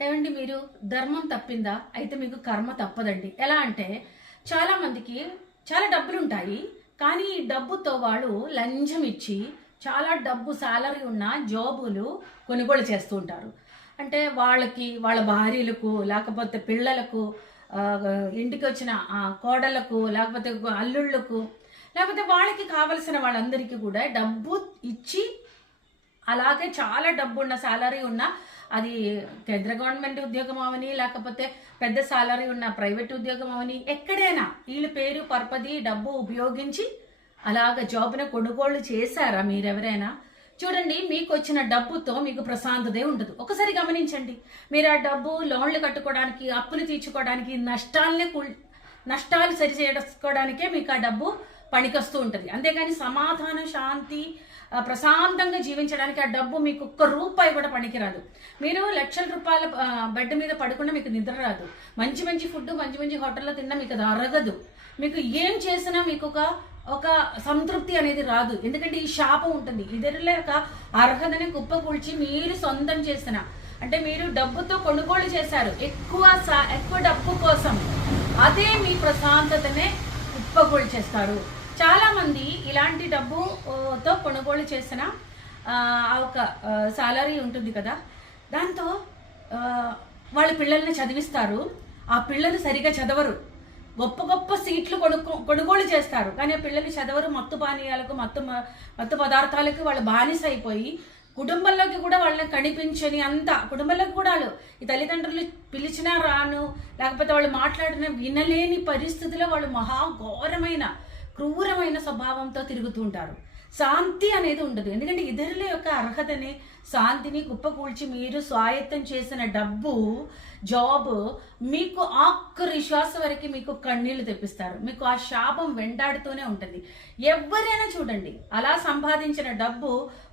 ఏమండి మీరు? ధర్మం తప్పిందా? అయితే మీకు కర్మ తప్పదండి. ఎలా అంటే చాలా మందికి చాలా డబ్బులు ఉంటాయి కానీ ఈ డబ్బుతో వాళ్ళు లంచం ఇచ్చి చాలా డబ్బు సాలరీ ఉన్న జాబులు కొనుగోలు చేస్తూ ఉంటారు. అంటే వాళ్ళకి వాళ్ళ భార్యలకు లేకపోతే పిల్లలకు ఇంటికి వచ్చిన కోడలకు కోడళ్ళకు లేకపోతే అల్లుళ్ళకు లేకపోతే వాళ్ళకి కావలసిన వాళ్ళందరికీ కూడా డబ్బు ఇచ్చి అలాగే చాలా డబ్బు ఉన్న సాలరీ ఉన్న అది కేంద్ర గవర్నమెంట్ ఉద్యోగం అవని లేకపోతే పెద్ద సాలరీ ఉన్న ప్రైవేట్ ఉద్యోగం అవని ఎక్కడైనా వీళ్ళ పేరు పర్పది డబ్బు ఉపయోగించి అలాగ జాబ్ను కొనుగోళ్ళు చేశారా మీరెవరైనా? చూడండి మీకు వచ్చిన డబ్బుతో మీకు ప్రశాంతతే ఉండదు. ఒకసారి గమనించండి. మీరు ఆ డబ్బు లోన్లు కట్టుకోవడానికి అప్పులు తీర్చుకోవడానికి నష్టాలని కూల్ నష్టాలు సరి చేసుకోవడానికే మీకు ఆ డబ్బు పనికొస్తూ ఉంటుంది. అంతేగాని సమాధానం శాంతి ప్రశాంతంగా జీవించడానికి ఆ డబ్బు మీకు ఒక్క రూపాయి కూడా పనికిరాదు. మీరు లక్షల రూపాయల బెడ్ మీద పడుకున్నా మీకు నిద్ర రాదు. మంచి మంచి ఫుడ్ మంచి మంచి హోటల్లో తిన్నా మీకు అది అరగదు. మీకు ఏం చేసినా మీకు ఒక ఒక సంతృప్తి అనేది రాదు. ఎందుకంటే ఈ శాపం ఉంటుంది. ఇతరులేక అర్హతని కుప్పకూల్చి మీరు సొంతం చేసిన అంటే మీరు డబ్బుతో కొనుగోలు చేశారు. ఎక్కువ ఎక్కువ డబ్బు కోసం అదే మీ ప్రశాంతతనే కుప్పకూలు చాలామంది ఇలాంటి డబ్బుతో కొనుగోలు చేసిన ఒక సాలరీ ఉంటుంది కదా. దాంతో వాళ్ళ పిల్లల్ని చదివిస్తారు. ఆ పిల్లలు సరిగా చదవరు. గొప్ప గొప్ప సీట్లు కొనుక్కో కొనుగోలు చేస్తారు. కానీ ఆ పిల్లలు చదవరు. మత్తు పానీయాలకు మత్తు మత్తు పదార్థాలకు వాళ్ళు బానిస అయిపోయి కుటుంబంలోకి కూడా వాళ్ళని కనిపించని అంత కుటుంబంలోకి కూడా వాళ్ళు ఈ తల్లిదండ్రులు పిలిచినా రాను లేకపోతే వాళ్ళు మాట్లాడిన వినలేని పరిస్థితిలో వాళ్ళు మహా ఘోరమైన క్రూరమైన స్వభావంతో తిరుగుతుంటారు శాంతి అనేది ఉండదు. ఎందుకంటే ఇతరుల యొక్క అర్హతని శాంతిని కుప్పకూల్చి మీరు స్వాయత్తం చేసిన డబ్బు జాబ్ మీకు ఆఖరి శ్వాస వరకు మీకు కన్నీళ్ళు తెప్పిస్తారు. మీకు ఆ శాపం వెంటాడుతూనే ఉంటుంది. ఎవరైనా చూడండి అలా సంపాదించిన డబ్బు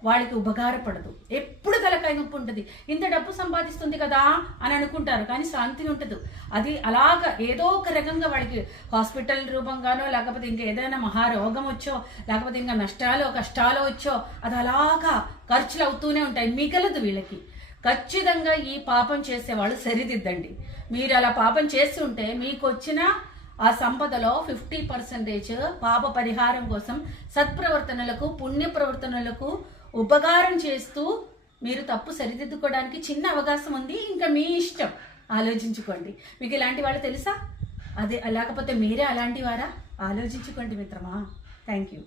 వాళ్ళకి ఉపకారపడదు. ఎప్పుడు తలకాయ నొప్పి ఉంటుంది. ఇంత డబ్బు సంపాదిస్తుంది కదా అని అనుకుంటారు కానీ శాంతి ఉండదు. అది అలాగ ఏదో ఒక రకంగా వాళ్ళకి హాస్పిటల్ రూపంగానో లేకపోతే ఇంకా ఏదైనా మహారోగం వచ్చో లేకపోతే ఇంకా నష్టాలు కష్టాలు వచ్చో అది అలాగా ఖర్చులు అవుతూనే ఉంటాయి మిగలదు వీళ్ళకి. ఖచ్చితంగా ఈ పాపం చేసేవాళ్ళు సరిదిద్దండి. మీరు అలా పాపం చేసి ఉంటే మీకు వచ్చిన ఆ సంపదలో ఫిఫ్టీ పర్సెంటేజ్ పాప పరిహారం కోసం సత్ప్రవర్తనలకు పుణ్య ప్రవర్తనలకు ఉపకారం చేస్తూ మీరు తప్పు సరిదిద్దుకోవడానికి చిన్న అవకాశం ఉంది. ఇంకా మీ ఇష్టం. ఆలోచించుకోండి. మీకు ఇలాంటి వాళ్ళు తెలుసా? అదే లేకపోతే మీరే అలాంటి వారా? ఆలోచించుకోండి మిత్రమా. Thank you.